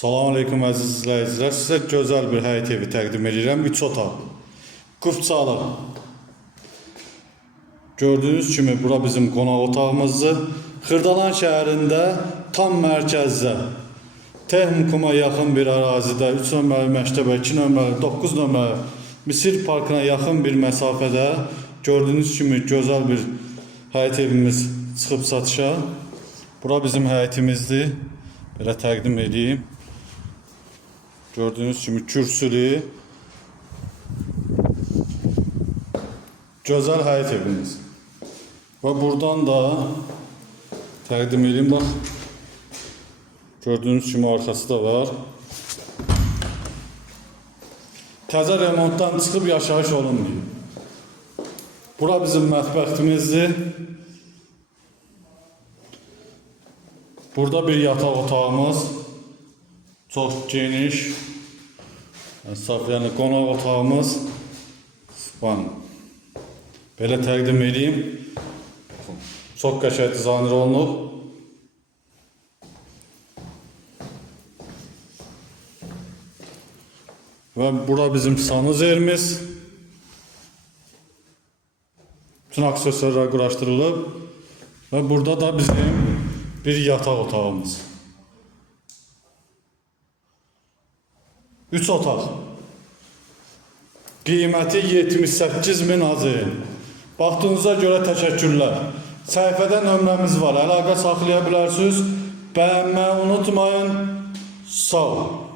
Salam aleyküm əziz izləyicilər. Sizə gözəl bir həyət evi təqdim edirəm. 3 otaq. Qıfçalı. Gördüyünüz kimi bura bizim qonaq otağımızdır. Xırdalan şəhərində tam mərkəzdə, Texnikuma yaxın bir ərazidə 3 nömrəli məktəbə, 2 nömrəli, 9 nömrəli Misir parkına yaxın bir məsafədə gördüyünüz kimi gözəl bir həyət evimiz çıxıb satışa. Bura bizim həyətimizdir. Belə təqdim edeyim. Gördüğünüz kimi kürsülü, güzel həyət evimiz. Ve buradan da təqdim edeyim, bax. Gördüğünüz kimi arkası da var. Təzə remontdan çıxıb yaşayış olunmuyor. Bura bizim mətbəximizdir. Burada bir yataq otağımız. Çok geniş. Yəni qonaq otağımız. Belə təqdim edeyim. Çox qəşəng dizayn olunub. Və bura bizim sanuzerimiz. Bütün aksesuarlar quraşdırılıb. Və burada da bizim bir yataq otağımız. 3 otaq. Qiyməti 78.000 AZN. Baxdığınıza görə təşəkkürlər. Səhifədə nömrəmiz var. Əlaqə saxlaya bilərsiniz. Bəyənməyi unutmayın. Sağ olun.